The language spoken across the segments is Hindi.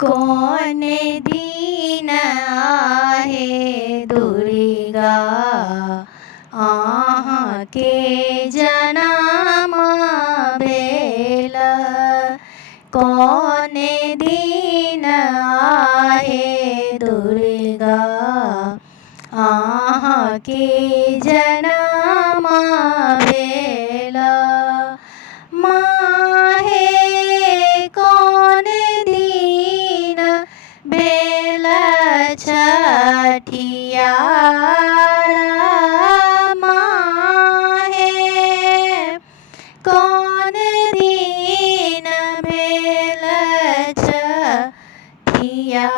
कौन दीन आहे दुर्गा आहाँ के जनम बेल। कौन दीन आहे दुर्गा आहाँ के जनम बेल। माहे कौन दीन बेल छठिया कौन दीन बेल छठिया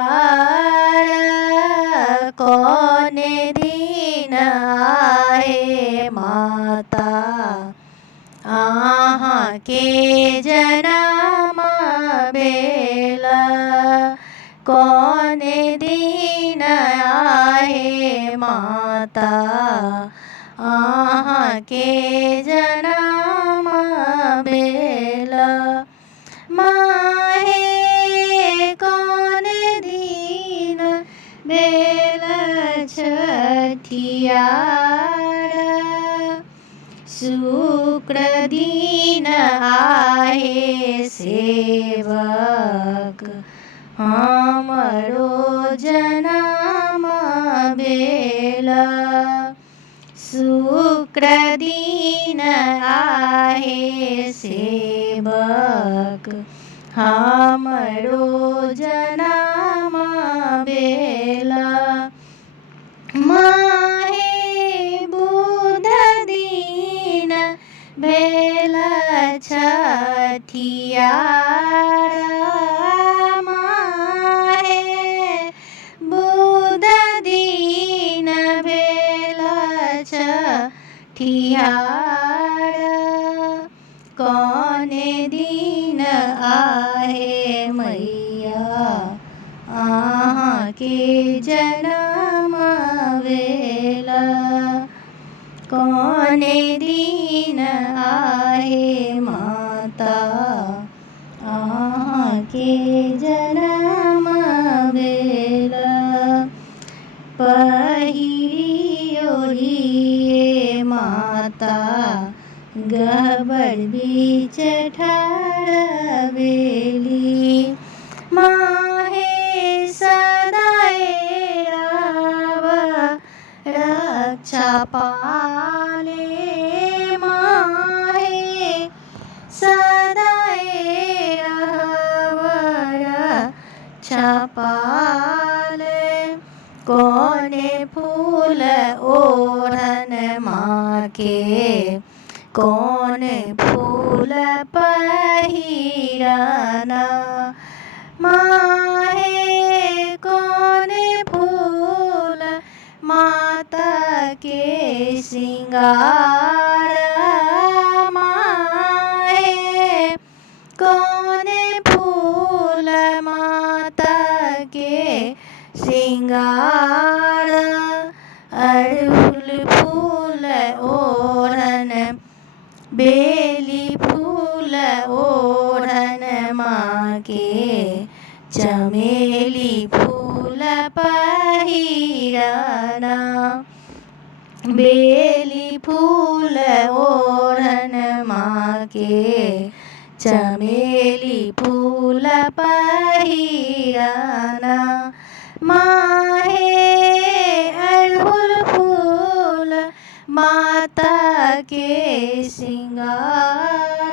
कौन दीन आहे माता आहाँ के जनम बेल। कौन दीन आहे माता आहाँ के जनम बेल। माहे कौन दीन बेल छठिया शुक्र दीन आहे सेवक हमरो जनम बेल। शुक्र दीन आहे सेवक हमरो जनम बेल। माहे बुध दीन बेल छठिया माहे बुध दीन बेल छठिया कौन दीन आहे मैया आहाँ के जनम बेल। कौन दीन आहे माता आहाँ के जनम बेल। पहिरी ओढ़िए माता गहबर बीच ठाड़ बेली। माहे सदाए रव रक्षा पाले। माहे सदाए रव रक्षा पाले। कौन फूल ओढ़न माँ के कौन फूल पहिरन। माहे कौन फूल माता के श्रृंगार। माहे कौन फूल माता के श्रृंगार। अड़हुल फूल ओढ़न बेली फूल ओढ़न माँ के चमेली फूल पहिरन। बेली फूल ओढ़न माँ के चमेली फूल पहिरन। माहे अड़हुल फूल माता के श्रृंगार।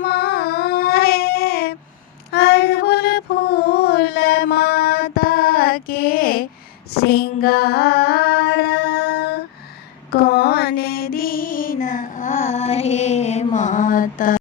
माहे अड़हुल फूल माता के श्रृंगार कौन दीन आहे माता।